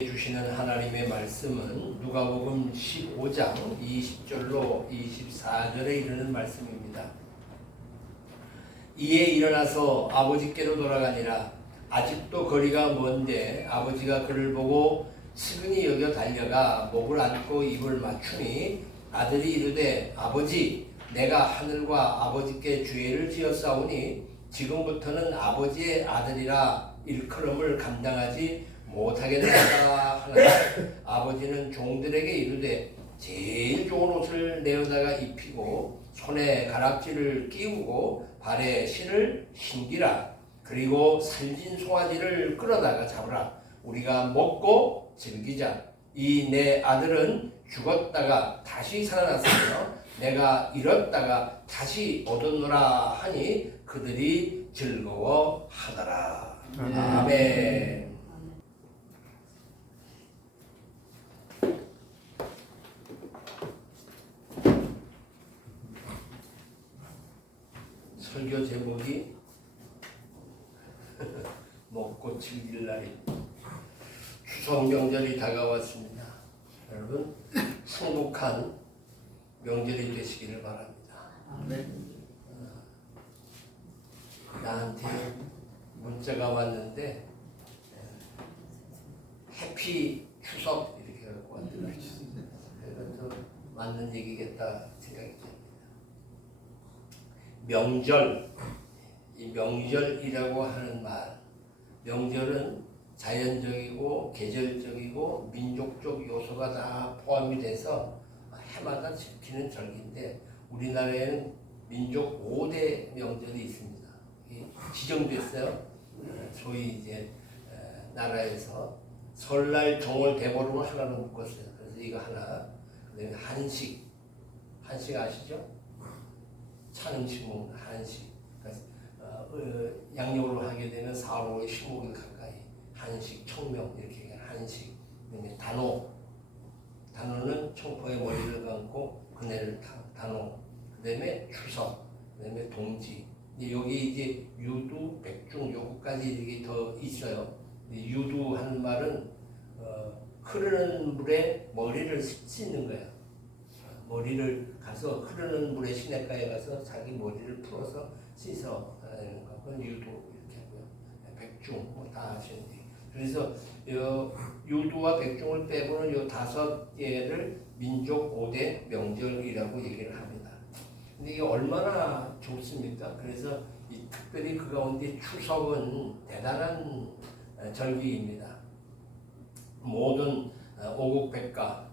주시는 하나님의 말씀은 누가복음 15장 20절로 24절에 이르는 말씀입니다. 이에 일어나서 아버지께로 돌아가니라. 아직도 거리가 먼데 아버지가 그를 보고 측은히 여겨 달려가 목을 안고 입을 맞추니 아들이 이르되 아버지 내가 하늘과 아버지께 죄를 지었사오니 지금부터는 아버지의 아들이라 일컬음을 감당하지 못하겠나이다 하나. 아버지는 종들에게 이르되 제일 좋은 옷을 내어다가 입히고 손에 가락지를 끼우고 발에 신을 신기라. 그리고 살진 송아지를 끌어다가 잡으라. 우리가 먹고 즐기자. 이 내 아들은 죽었다가 다시 살아났으며 내가 잃었다가 다시 얻었노라 하니 그들이 즐거워하더라. 아멘. 설교 제목이 먹고 즐길 날이. 추석 명절이 다가왔습니다. 여러분 행복한 명절이 되시기를 바랍니다. 나한테 문자가 왔는데 해피 추석 이렇게 갖고 왔더라고요. 그래서 맞는 얘기겠다 생각이 듭니다. 명절, 이 명절이라고 하는 말, 명절은 자연적이고 계절적이고 민족적 요소가 다 포함이 돼서 해마다 지키는 절기인데 우리나라에는 민족 5대 명절이 있습니다. 지정됐어요. 소위 이제 나라에서 설날, 정월, 대보름을 하나로 묶었어요. 그래서 이거 하나, 그다음에 한식 아시죠? 찬 음식 먹는 한식. 양력으로 하게 되면 4월, 5월, 15일 가까이 한식, 청명 이렇게 한식. 그다음에 단오는 청포에 머리를 감고 그네를 단오. 그다음에 추석. 그다음에 동지. 여기 이제 유두, 백중 요거까지 이게 더 있어요. 유두 하는 말은 흐르는 물에 머리를 씻는 거야. 머리를 가서 흐르는 물에 시냇가에 가서 자기 머리를 풀어서 씻어 다니는 거. 그건 유두 이렇게 하고요. 백중 뭐 다 아시는데. 그래서 유두와 백중을 빼고는 요 5개를 민족 5대 명절이라고 얘기를 합니다. 근데 이게 얼마나 좋습니까? 그래서 특별히 그 가운데 추석은 대단한 절기입니다. 모든 오국백과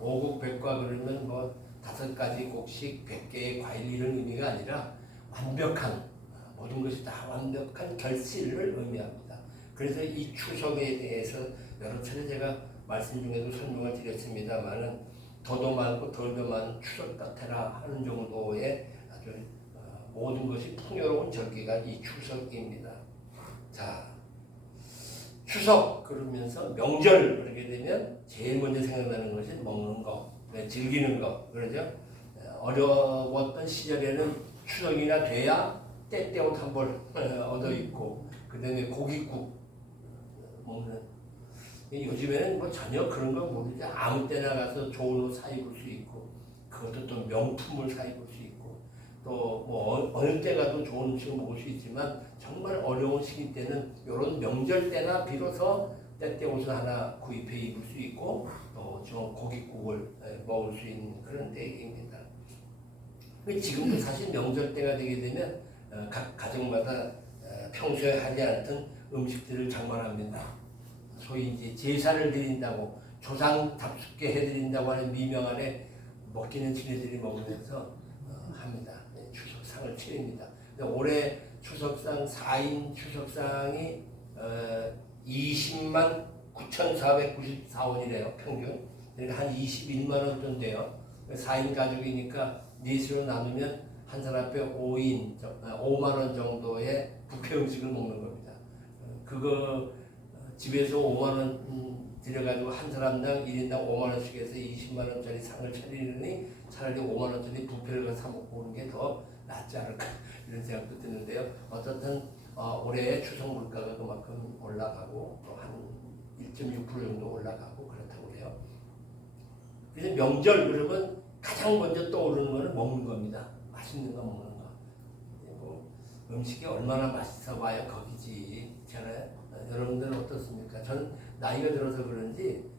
그러면 뭐 5가지 곡식 100개의 과일 이런 의미가 아니라 완벽한 모든 것이 다 완벽한 결실을 의미합니다. 그래서 이 추석에 대해서 여러 차례 제가 말씀 중에도 설명을 드렸습니다만은 더도 많고 덜도 많은 추석 같아라 하는 정도의 아주 모든 것이 풍요로운 절기가 이 추석입니다. 자, 추석 그러면서 명절 그러게 되면 제일 먼저 생각나는 것이 먹는 거, 즐기는 거, 그러죠? 어려웠던 시절에는 추석이나 돼야 때때옷 한 벌 얻어 입고 그다음에 고깃국 먹는. 요즘에는 뭐 전혀 그런 거 모르죠. 아무 때나 가서 좋은 옷 사 입을 수 있고 그것도 또 명품을 사 입을 수 있고 또 뭐 어느 때 가도 좋은 음식을 먹을 수 있지만 정말 어려운 시기 때는 이런 명절 때나 비로소 때때 옷을 하나 구입해 입을 수 있고 또 좀 고깃국을 먹을 수 있는 그런 때입니다. 지금도 사실 명절 때가 되게 되면 각 가정마다 평소에 하지 않던 음식들을 장만합니다. 소위 이제 제사를 드린다고 조상답게 해드린다고 하는 미명 아래 먹기는 지네들이 먹으면서 합니다. 추석상을 차립니다. 올해 추석상 4인 추석상이 20만 9,494원이래요. 평균. 그러니까 한 21만 원 정도예요. 4인 가족이니까 넷으로 나누면 한 사람에 5만 원 정도의 뷔페 음식을 먹는 겁니다. 그거 집에서 5만 원 들여가지고 한 사람당 1인당 5만 원씩 해서 20만 원짜리 상을 차리느니 차라리 5만 원짜리 뷔페를 사 먹고 오는 게 더 낫지 않을까 이런 생각도 드는데요. 어쨌든 올해 추석 물가가 그만큼 올라가고 또 한 1.6% 정도 올라가고 그렇다고 해요. 그래서 명절 그러면 가장 먼저 떠오르는 거는 먹는 겁니다. 맛있는 거 먹는 거. 뭐 음식이 얼마나 맛있어 봐야 거기지. 여러분들은 어떻습니까? 저는 나이가 들어서 그런지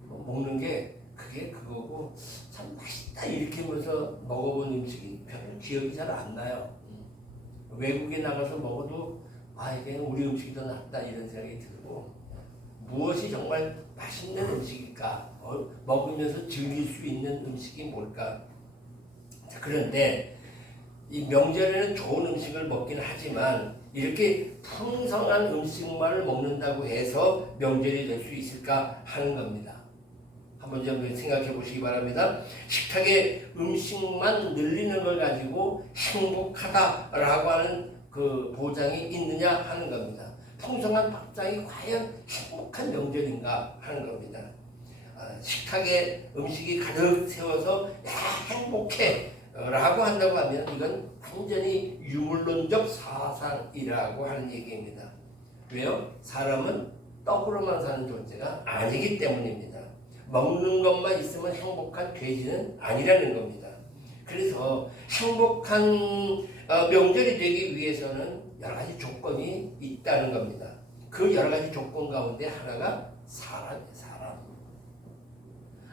뭐 먹는 게 그게 그거고 참 맛있다 이렇게 하면서 먹어본 음식이 별로 기억이 잘 안 나요. 외국에 나가서 먹어도 이게 우리 음식이 더 낫다 이런 생각이 들고 무엇이 정말 맛있는 음식일까? 먹으면서 즐길 수 있는 음식이 뭘까? 자, 그런데 이 명절에는 좋은 음식을 먹긴 하지만 이렇게 풍성한 음식만을 먹는다고 해서 명절이 될 수 있을까 하는 겁니다. 한번 좀 생각해 보시기 바랍니다. 식탁에 음식만 늘리는 걸 가지고 행복하다라고 하는 그 보장이 있느냐 하는 겁니다. 풍성한 밥상이 과연 행복한 명절인가 하는 겁니다. 식탁에 음식이 가득 세워서 행복해 라고 한다고 하면 이건 완전히 유물론적 사상이라고 하는 얘기입니다. 왜요? 사람은 떡으로만 사는 존재가 아니기 때문입니다. 먹는 것만 있으면 행복한 돼지는 아니라는 겁니다. 그래서 행복한 명절이 되기 위해서는 여러 가지 조건이 있다는 겁니다. 그 여러 가지 조건 가운데 하나가 사람이에요. 사람.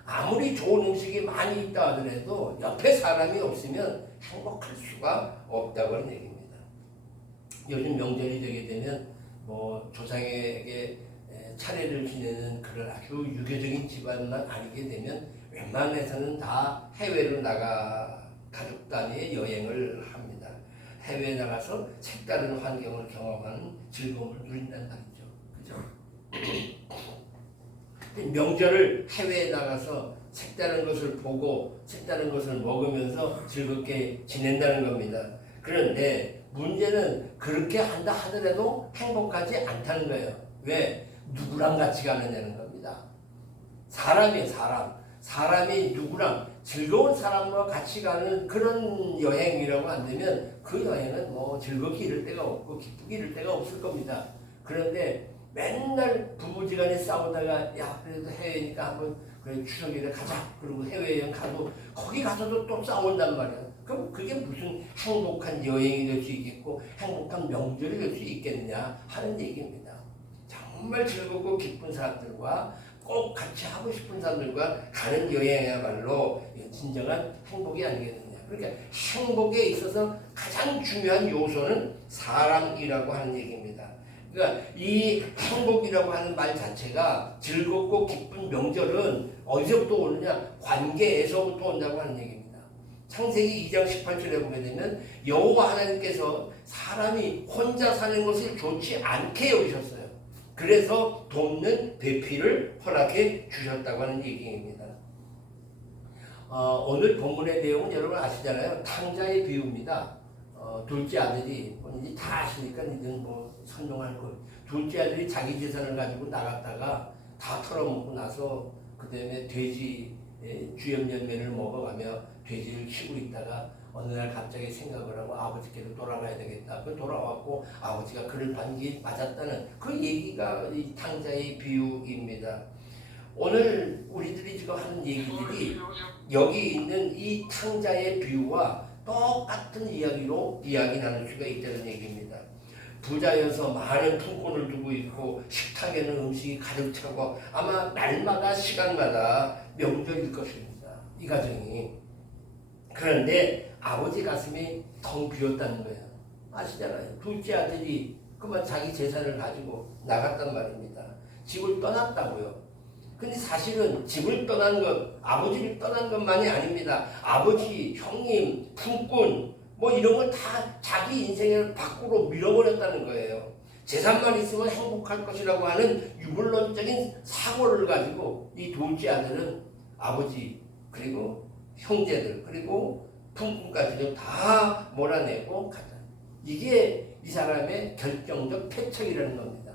아무리 좋은 음식이 많이 있다 하더라도 옆에 사람이 없으면 행복할 수가 없다고 하는 얘기입니다. 요즘 명절이 되게 되면 뭐 조상에게 차례를 지내는 그런 아주 유교적인 집안만 아니게 되면 웬만해서는 다 해외로 나가 가족 단위의 여행을 합니다. 해외에 나가서 색다른 환경을 경험하는 즐거움을 누린다는 말이죠. 그죠? 명절을 해외에 나가서 색다른 것을 보고 색다른 것을 먹으면서 즐겁게 지낸다는 겁니다. 그런데 문제는 그렇게 한다 하더라도 행복하지 않다는 거예요. 왜? 누구랑 같이 가느냐는 겁니다. 사람이에요. 사람이 누구랑 즐거운 사람과 같이 가는 그런 여행이라고 한다면 그 여행은 뭐 즐겁게 이럴 데가 없고 기쁘게 이럴 데가 없을 겁니다. 그런데 맨날 부부지간에 싸우다가 야 그래도 해외니까 한번 그래 추석에 가자 그리고 해외여행 가도 거기 가서도 또 싸운단 말이야. 그럼 그게 무슨 행복한 여행이 될 수 있겠고 행복한 명절이 될 수 있겠느냐 하는 얘기입니다. 정말 즐겁고 기쁜 사람들과 꼭 같이 하고 싶은 사람들과 가는 여행이야말로 진정한 행복이 아니겠느냐. 그러니까 행복에 있어서 가장 중요한 요소는 사람이라고 하는 얘기입니다. 그러니까 이 행복이라고 하는 말 자체가 즐겁고 기쁜 명절은 어디서부터 오느냐? 관계에서부터 온다고 하는 얘기입니다. 창세기 2장 18절에 보게 되면 여호와 하나님께서 사람이 혼자 사는 것을 좋지 않게 여기셨어요. 그래서 돕는 배필을 허락해 주셨다고 하는 얘기입니다. 오늘 본문의 내용은 여러분 아시잖아요. 탕자의 비유입니다. 둘째 아들이 이제 다 아시니까 이제 뭐 설명할 거. 둘째 아들이 자기 재산을 가지고 나갔다가 다 털어먹고 나서 그 다음에 돼지 주염열매를 먹어가며 돼지를 키우고 있다가 어느 날 갑자기 생각을 하고 아버지께로 돌아가야 되겠다. 그 돌아왔고 아버지가 그를 반기 맞았다는 그 얘기가 이 탕자의 비유입니다. 오늘 우리들이 지금 하는 얘기들이 여기 있는 이 탕자의 비유와 똑같은 이야기로 이야기 나눌 수가 있다는 얘기입니다. 부자여서 많은 품권을 두고 있고 식탁에는 음식이 가득 차고 아마 날마다 시간마다 명절일 것입니다. 이 가정이. 그런데 아버지 가슴이 텅 비었다는 거예요. 아시잖아요. 둘째 아들이 그만 자기 재산을 가지고 나갔단 말입니다. 집을 떠났다고요. 근데 사실은 집을 떠난 것, 아버지를 떠난 것만이 아닙니다. 아버지, 형님, 품꾼 뭐 이런 걸 다 자기 인생을 밖으로 밀어버렸다는 거예요. 재산만 있으면 행복할 것이라고 하는 유물론적인 사고를 가지고 이 둘째 아들은 아버지 그리고 형제들 그리고 품꾼까지도 다 몰아내고 가자. 이게 이 사람의 결정적 패착이라는 겁니다.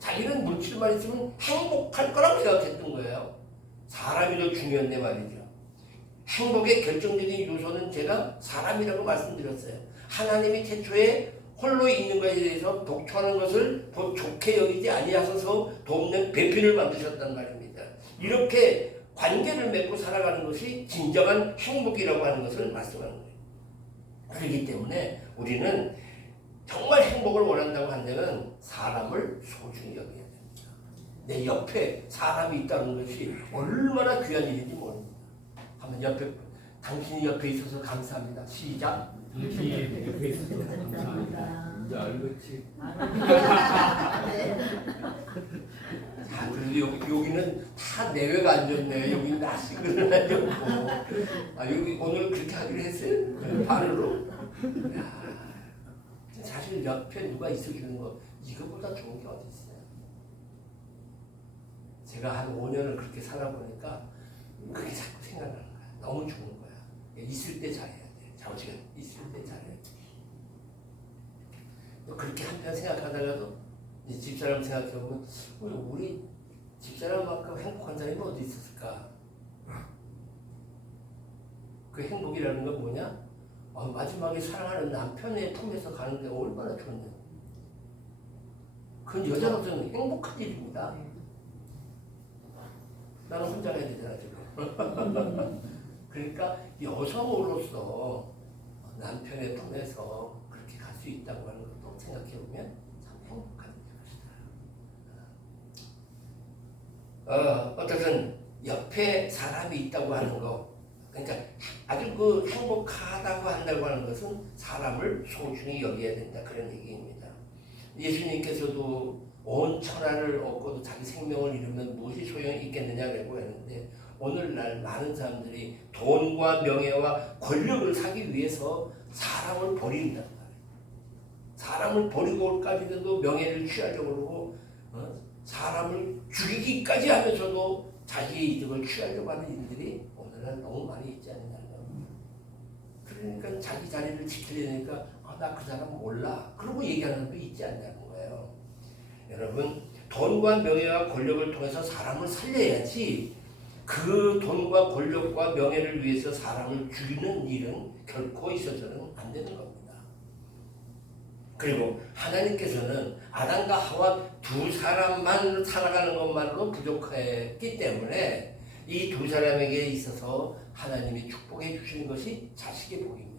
자기는 물질만 있으면 행복할 거라고 생각했던 거예요. 사람이 더 중요한데 말이죠. 행복의 결정적인 요소는 제가 사람이라고 말씀드렸어요. 하나님이 태초에 홀로 있는 것에 대해서 독초하는 것을 좋게 여기지 아니하셔서 돕는 배필을 만드셨단 말입니다. 이렇게 관계를 맺고 살아가는 것이 진정한 행복이라고 하는 것을 말씀하는 거예요. 그렇기 때문에 우리는 정말 행복을 원한다고 한다면 사람을 소중히 여겨야 됩니다. 내 옆에 사람이 있다는 것이 얼마나 귀한 일인지 모릅니다. 한번 옆에 당신이 옆에 있어서 감사합니다. 시작. 당신이 옆에 있어서 감사합니다. 이제 알겠지. 자, 그래도 여기는 다 내외가 앉았네. 여기 나시그는 앉았고. 아, 여기 오늘 그렇게 하기로 했어요? 발으로? 야, 사실 옆에 누가 있어주는 거 이거보다 좋은 게 어디 있어요? 제가 한 5년을 그렇게 살아보니까 그게 자꾸 생각나는 거야. 너무 좋은 거야. 있을 때 잘해야 돼. 자우지가 있을 때 잘해야 돼. 그렇게 한편 생각하다가도 집사람 생각해보면 우리 집사람만큼 행복한 사람이 어디 있었을까? 그 행복이라는 건 뭐냐? 마지막에 사랑하는 남편의 품에서 가는데 얼마나 좋냐. 그건 여자로서는 행복한 일입니다. 나는 혼자 해야 되잖아 지금. 그러니까 여성으로서 남편의 품에서 그렇게 갈 수 있다고 하는 것도 생각해보면 참 행복한 일이다. 어떻든 옆에 사람이 있다고 하는 거, 그러니까 아주 그 행복하다고 한다고 하는 것은 사람을 소중히 여겨야 된다 그런 얘기입니다. 예수님께서도 온 천하를 얻고도 자기 생명을 잃으면 무엇이 소용이 있겠느냐고 했는데 오늘날 많은 사람들이 돈과 명예와 권력을 사기 위해서 사람을 버린단 말이에요. 사람을 버리고까지도 명예를 취하려고 그러고 사람을 죽이기까지 하면서도 자기의 이득을 취하려고 하는 일들이 오늘날 너무 많이 있지 않느냐. 그러니까 자기 자리를 지키려니까 나 그 사람 몰라. 그러고 얘기하는 사람도 있지 않냐는 거예요. 여러분 돈과 명예와 권력을 통해서 사람을 살려야지 그 돈과 권력과 명예를 위해서 사람을 죽이는 일은 결코 있어서는 안 되는 겁니다. 그리고 하나님께서는 아담과 하와 두 사람만 살아가는 것만으로 부족했기 때문에 이 두 사람에게 있어서 하나님이 축복해 주시는 것이 자식의 복입니다.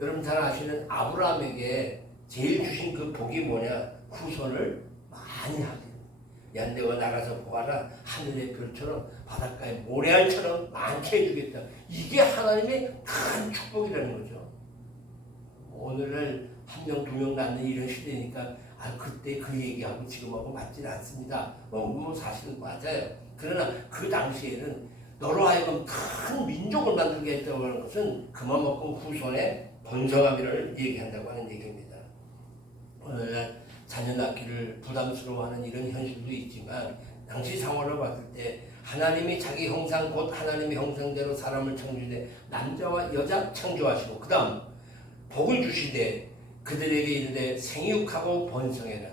여러분 잘 아시는 아브라함에게 제일 주신 그 복이 뭐냐? 후손을 많이 하게. 야 내가 나가서 보아라. 하늘의 별처럼 바닷가의 모래알처럼 많게 해주겠다. 이게 하나님의 큰 축복이라는 거죠. 오늘날 한 명, 두 명 낳는 이런 시대니까 그때 그 얘기하고 지금하고 맞지는 않습니다. 사실은 맞아요. 그러나 그 당시에는 너로 하여금 큰 민족을 만들게 했다고 하는 것은 그만큼 후손의 번성함을 얘기한다고 하는 얘기입니다. 오늘날 자녀 낳기를 부담스러워하는 이런 현실도 있지만 당시 상황을 봤을 때 하나님이 자기 형상 곧 하나님의 형상대로 사람을 창조해 남자와 여자 창조하시고 그 다음 복을 주시되 그들에게 이르되 생육하고 번성해라.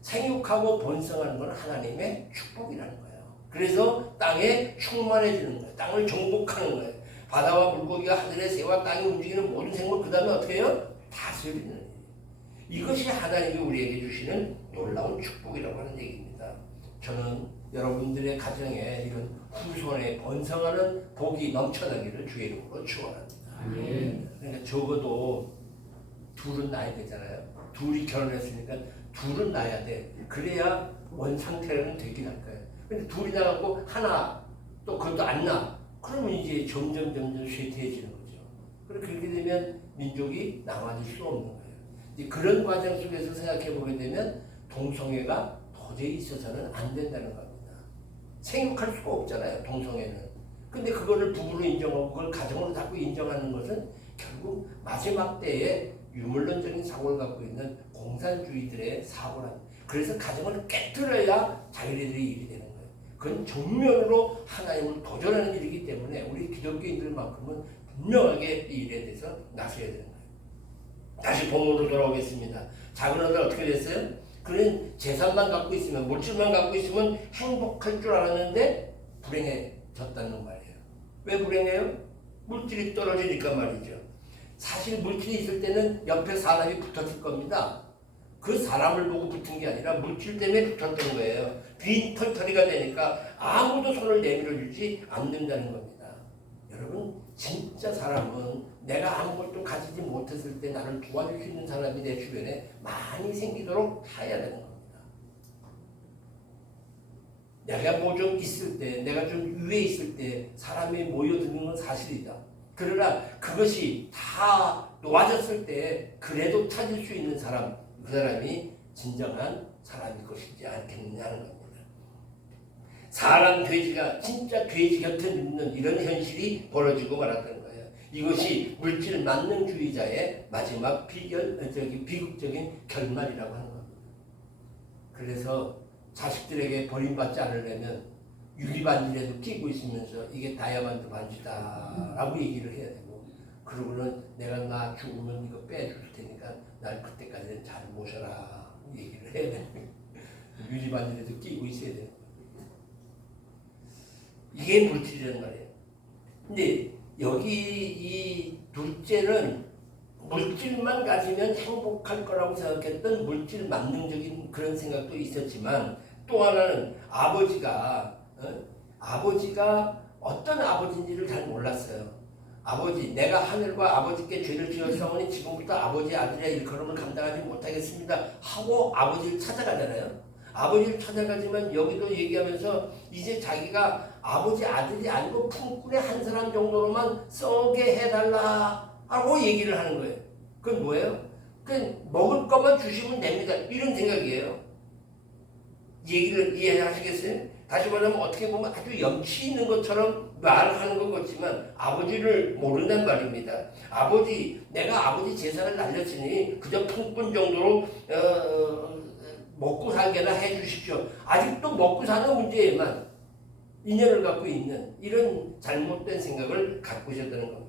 생육하고 번성하는 건 하나님의 축복이라는 거예요. 그래서 땅에 충만해지는 거예요. 땅을 정복하는 거예요. 바다와 물고기와 하늘의 새와 땅에 움직이는 모든 생물 그 다음에 어떻게 해요? 다스리는 거예요. 이것이 하나님이 우리에게 주시는 놀라운 축복이라고 하는 얘기입니다. 저는 여러분들의 가정에 이런 후손에 번성하는 복이 넘쳐나기를 주의 이름으로 축원합니다. 그러니까 적어도 둘은 낳아야 되잖아요. 둘이 결혼했으니까 둘은 낳아야 돼. 그래야 원상태는 되긴 할 거예요. 근데 둘이 나가고 하나 또 그것도 안 낳아. 그러면 이제 점점 쇠퇴해지는 거죠. 그렇게 되면 민족이 남아질 수 없는 거예요. 이제 그런 과정 속에서 생각해 보게 되면 동성애가 도저히 있어서는 안 된다는 겁니다. 생육할 수가 없잖아요. 동성애는. 근데 그거를 부부로 인정하고 그걸 가정으로 자꾸 인정하는 것은 결국 마지막 때에 유물론적인 사고를 갖고 있는 공산주의들의 사고란. 그래서 가정을 깨뜨려야 자기네들이 일이 되는 거예요. 그건 정면으로 하나님을 도전하는 일이기 때문에 우리 기독교인들만큼은 분명하게 이 일에 대해서 나서야 되는 거예요. 다시 본문으로 돌아오겠습니다. 작은 아들 어떻게 됐어요? 그는 재산만 갖고 있으면 물질만 갖고 있으면 행복할 줄 알았는데 불행해졌다는 말이에요. 왜 불행해요? 물질이 떨어지니까 말이죠. 사실 물질이 있을 때는 옆에 사람이 붙었을 겁니다. 그 사람을 보고 붙은 게 아니라 물질 때문에 붙었던 거예요. 빈털터리가 되니까 아무도 손을 내밀어주지 않는다는 겁니다. 여러분, 진짜 사람은 내가 아무것도 가지지 못했을 때 나를 도와줄 수 있는 사람이 내 주변에 많이 생기도록 해야 되는 겁니다. 내가 뭐 좀 있을 때, 내가 좀 위에 있을 때 사람이 모여드는 건 사실이다. 그러나 그것이 다 놓아졌을 때 그래도 찾을 수 있는 사람, 그 사람이 진정한 사람일 것이지 않겠느냐는 겁니다. 사람 돼지가 진짜 돼지 곁에 눕는 이런 현실이 벌어지고 말았던 거예요. 이것이 물질 만능주의자의 마지막 비극적인 결말이라고 하는 겁니다. 그래서 자식들에게 버림받지 않으려면 유리반지라도 끼고 있으면서 이게 다이아몬드 반지다 라고 얘기를 해야 되고, 그러고는 내가 나 죽으면 이거 빼줄 테니까 날 그때까지는 잘 모셔라 얘기를 해야 되는 거예요. 유리반지라도 끼고 있어야 되는 거예요. 이게 물질이란 말이에요. 근데 여기 이 둘째는 물질만 가지면 행복할 거라고 생각했던 물질 만능적인 그런 생각도 있었지만, 또 하나는 아버지가 어떤 아버지인지를 잘 몰랐어요. 아버지, 내가 하늘과 아버지께 죄를 지었사오니 지금부터 아버지 아들의 일컬음을 감당하지 못하겠습니다 하고 아버지를 찾아가잖아요. 아버지를 찾아가지만 여기도 얘기하면서 이제 자기가 아버지 아들이 아니고 품꾼의 한 사람 정도로만 썩게 해달라 하고 얘기를 하는 거예요. 그건 뭐예요? 그건 먹을 것만 주시면 됩니다, 이런 생각이에요. 얘기를 이해하시겠어요? 다시 말하면 어떻게 보면 아주 염치 있는 것처럼 말하는 것 같지만 아버지를 모른단 말입니다. 아버지, 내가 아버지 재산을 날렸으니 그저 품꾼 정도로 먹고 살게나 해주십시오. 아직도 먹고 사는 문제에만 인연을 갖고 있는 이런 잘못된 생각을 갖고 있었다는 겁니다.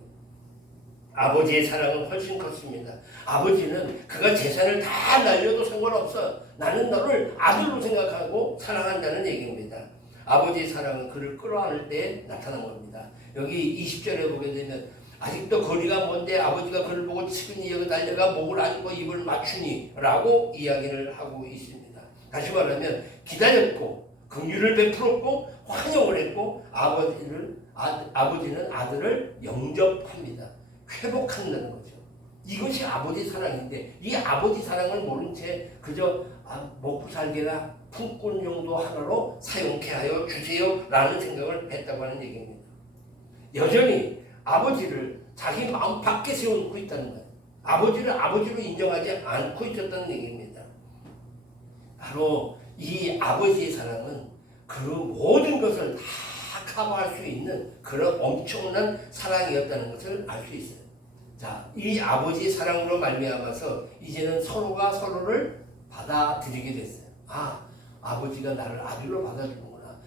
아버지의 사랑은 훨씬 컸습니다. 아버지는 그가 재산을 다 날려도 상관없어, 나는 너를 아들로 생각하고 사랑한다는 얘기입니다. 아버지의 사랑은 그를 끌어안을 때 나타난 겁니다. 여기 20절에 보게 되면 아직도 거리가 먼데 아버지가 그를 보고 치근히 여기 달려가 목을 안고 입을 맞추니 라고 이야기를 하고 있습니다. 다시 말하면 기다렸고 긍휼을 베풀었고 환영을 했고 아버지는 아들을 영접합니다. 회복한다는 거죠. 이것이 아버지 사랑인데 이 아버지 사랑을 모른 채 그저 먹고 살게나 품꾼 정도 하나로 사용케 하여 주세요 라는 생각을 했다고 하는 얘기입니다. 여전히 아버지를 자기 마음 밖에 세워놓고 있다는 거예요. 아버지를 아버지로 인정하지 않고 있었다는 얘기입니다. 바로 이 아버지의 사랑은 그 모든 것을 다 커버할 수 있는 그런 엄청난 사랑이었다는 것을 알 수 있어요. 자, 이 아버지의 사랑으로 말미암아서 이제는 서로가 서로를 받아들이게 됐어요. 아버지가 나를 아들로 받아주는구나.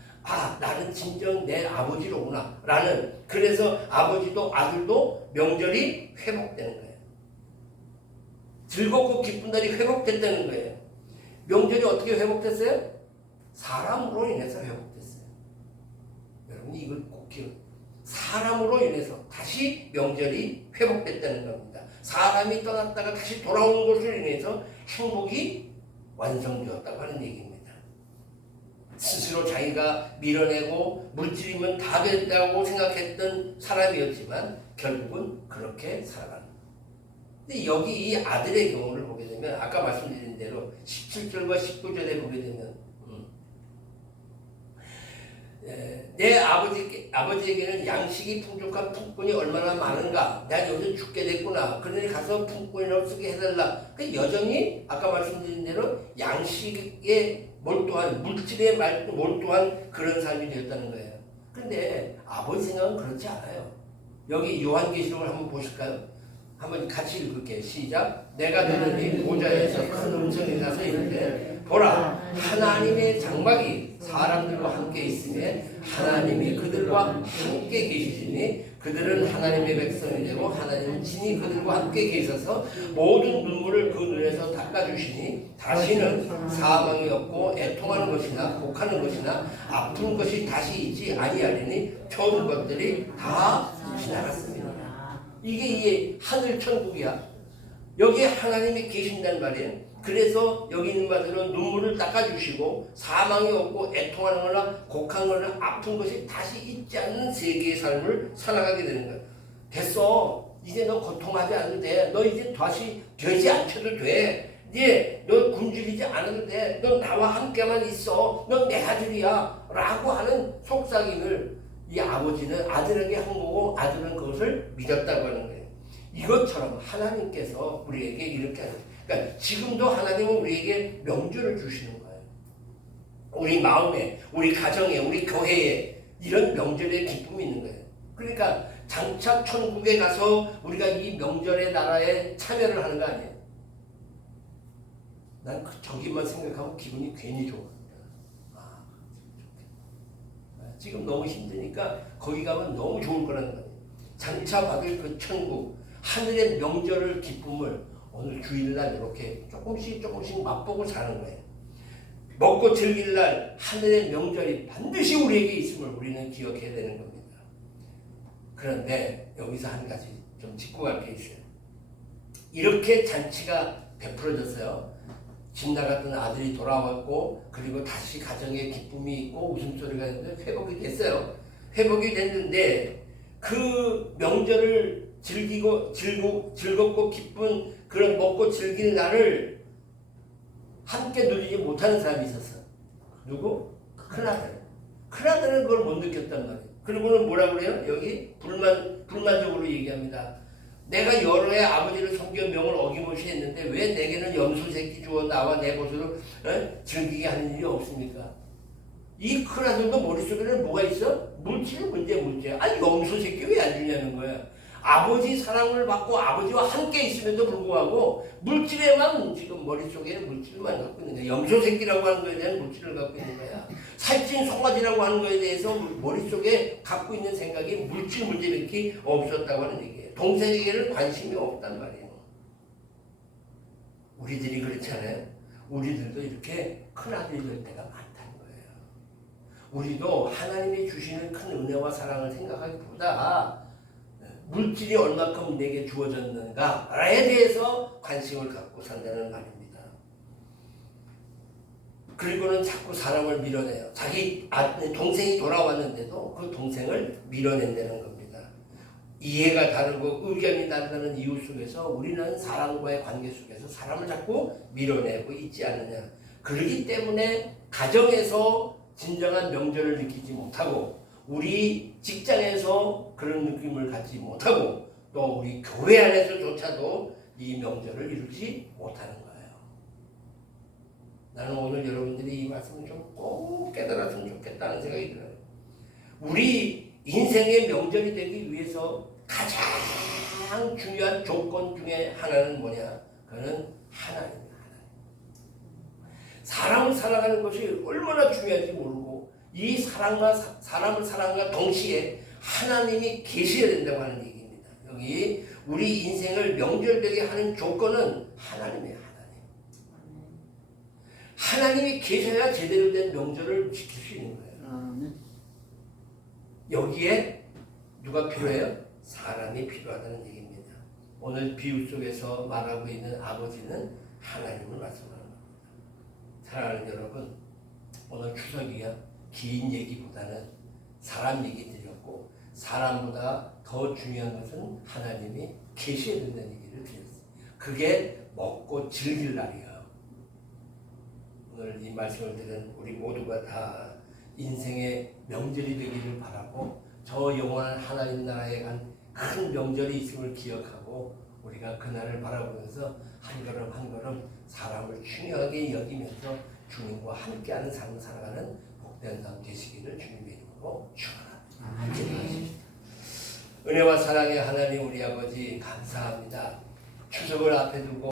나는 진정 내 아버지로구나. 라는, 그래서 아버지도 아들도 명절이 회복되는 거예요. 즐겁고 기쁜 날이 회복됐다는 거예요. 명절이 어떻게 회복됐어요? 사람으로 인해서 회복됐어요. 여러분 이걸 꼭 기억해요. 사람으로 인해서 다시 명절이 회복됐다는 겁니다. 사람이 떠났다가 다시 돌아오는 것으로 인해서 행복이 완성되었다고 하는 얘기입니다. 스스로 자기가 밀어내고 물질이면 다 됐다고 생각했던 사람이었지만 결국은 그렇게 살아가는 거예요. 근데 여기 이 아들의 경우를 보게 되면 아까 말씀드린 대로 17절과 19절에 보게 되면 내 아버지에게는 양식이 풍족한 품꾼이 얼마나 많은가. 내가 요즘 죽게 됐구나. 그러니 가서 품꾼이라고 쓰게 해달라. 여전히 아까 말씀드린 대로 양식에 몰두한, 물질에 몰두한 그런 삶이 되었다는 거예요. 근데 아버지 생각은 그렇지 않아요. 여기 요한계시록을 한번 보실까요? 한번 같이 읽을게요. 시작. 내가 들으니 보좌에서 큰 음성이 나서 이르되 보라, 하나님의 장막이 사람들과 함께 있으며 하나님이 그들과 함께 계시시니 그들은 하나님의 백성이 되고 하나님은 친히 그들과 함께 계셔서 모든 눈물을 그 눈에서 닦아주시니 다시는 사망이 없고 애통하는 것이나 곡하는 것이나 아픈 것이 다시 있지 아니하리니 처음 것들이 다 지나갔습니다. 이게 이 하늘 천국이야. 여기에 하나님이 계신단 말이에요. 그래서 여기 있는 말들은 눈물을 닦아주시고 사망이 없고 애통하는 거나 곡한 거나 아픈 것이 다시 있지 않는 세계의 삶을 살아가게 되는 거야. 됐어. 이제 너 고통하지 않아도 돼. 너 이제 다시 되지 않셔도 돼. 이제 너 굶주리지 않아도 돼. 너 나와 함께만 있어. 너 내 아들이야. 라고 하는 속삭임을 이 아버지는 아들에게 한 거고 아들은 그것을 믿었다고 하는 거예요. 이것처럼 하나님께서 우리에게 이렇게 하는 거예요. 그러니까 지금도 하나님은 우리에게 명절을 주시는 거예요. 우리 마음에, 우리 가정에, 우리 교회에 이런 명절의 기쁨이 있는 거예요. 그러니까 장차 천국에 가서 우리가 이 명절의 나라에 참여를 하는 거 아니에요. 난 저기만 생각하면 기분이 괜히 좋아. 지금 너무 힘드니까 거기 가면 너무 좋을 거라는 거예요. 장차 받을 그 천국, 하늘의 명절을 기쁨을 오늘 주일날 이렇게 조금씩 맛보고 사는 거예요. 먹고 즐길 날 하늘의 명절이 반드시 우리에게 있음을 우리는 기억해야 되는 겁니다. 그런데 여기서 한 가지 좀 짚고 갈 게 있어요. 이렇게 잔치가 베풀어졌어요. 집 나갔던 아들이 돌아왔고 그리고 다시 가정에 기쁨이 있고 웃음소리가 있는데 회복이 됐어요. 회복이 됐는데 그 명절을 즐겁고 기쁜 그런 먹고 즐기는 날을 함께 누리지 못하는 사람이 있었어요. 누구? 큰아들. 큰아들은 그걸 못 느꼈단 말이에요. 그리고는 뭐라 그래요? 여기 불만적으로 얘기합니다. 내가 여러 해 아버지를 섬겨 명을 어김없이 했는데 왜 내게는 염소 새끼 주어 나와 내 것으로 즐기게 하는 일이 없습니까? 이 큰아들도 머릿속에는 뭐가 있어? 물질 문제. 아니 염소 새끼 왜 안 주냐는 거야. 아버지 사랑을 받고 아버지와 함께 있음에도 불구하고 물질에만 지금 머릿속에 물질만 갖고 있는 거야. 염소 새끼라고 하는 거에 대한 물질을 갖고 있는 거야. 살찐 송아지라고 하는 거에 대해서 머릿속에 갖고 있는 생각이 물질 문제밖에 없었다고 하는 얘기예요. 동생에게는 관심이 없단 말이에요. 우리들이 그렇지 않아요? 우리들도 이렇게 큰아들이 될 때가 많다는 거예요. 우리도 하나님이 주시는 큰 은혜와 사랑을 생각하기보다 물질이 얼마큼 내게 주어졌는가에 대해서 관심을 갖고 산다는 말입니다. 그리고는 자꾸 사람을 밀어내요. 자기 동생이 돌아왔는데도 그 동생을 밀어낸다는 겁니다. 이해가 다르고 의견이 다르다는 이유 속에서 우리는 사람과의 관계 속에서 사람을 자꾸 밀어내고 있지 않느냐. 그렇기 때문에 가정에서 진정한 명절을 느끼지 못하고 우리 직장에서 그런 느낌을 갖지 못하고 또 우리 교회 안에서조차도 이 명절을 이루지 못하는 거예요. 나는 오늘 여러분들이 이 말씀을 좀 꼭 깨달았으면 좋겠다는 생각이 들어요. 우리 인생의 명절이 되기 위해서 가장 중요한 조건 중에 하나는 뭐냐? 그거는 하나님이에요. 사람을 사랑하는 것이 얼마나 중요한지 모르고 이 사람을 사랑과 동시에 하나님이 계셔야 된다고 하는 얘기입니다. 여기 우리 인생을 명절되게 하는 조건은 하나님이에요. 하나님이 계셔야 제대로 된 명절을 지킬 수 있는 거예요. 여기에 누가 필요해요? 사람이 필요하다는 얘기입니다. 오늘 비유 속에서 말하고 있는 아버지는 하나님을 말씀하는 겁니다. 사랑하는 여러분, 오늘 추석이야 긴 얘기보다는 사람 얘기 드렸고 사람보다 더 중요한 것은 하나님이 계셔야 된다는 얘기를 드렸어요. 그게 먹고 즐길 날이야. 오늘 이 말씀을 들은 우리 모두가 다 인생의 명절이 되기를 바라고 저 영원한 하나님 나라에 간 큰 명절이 있음을 기억하고 우리가 그날을 바라보면서 한 걸음 한 걸음 사람을 중요하게 여기면서 주님과 함께하는 삶을 살아가는 복된 삶 되시기를 주님의 이름으로 축원합니다. 은혜와 사랑의 하나님 우리 아버지 감사합니다. 추석을 앞에 두고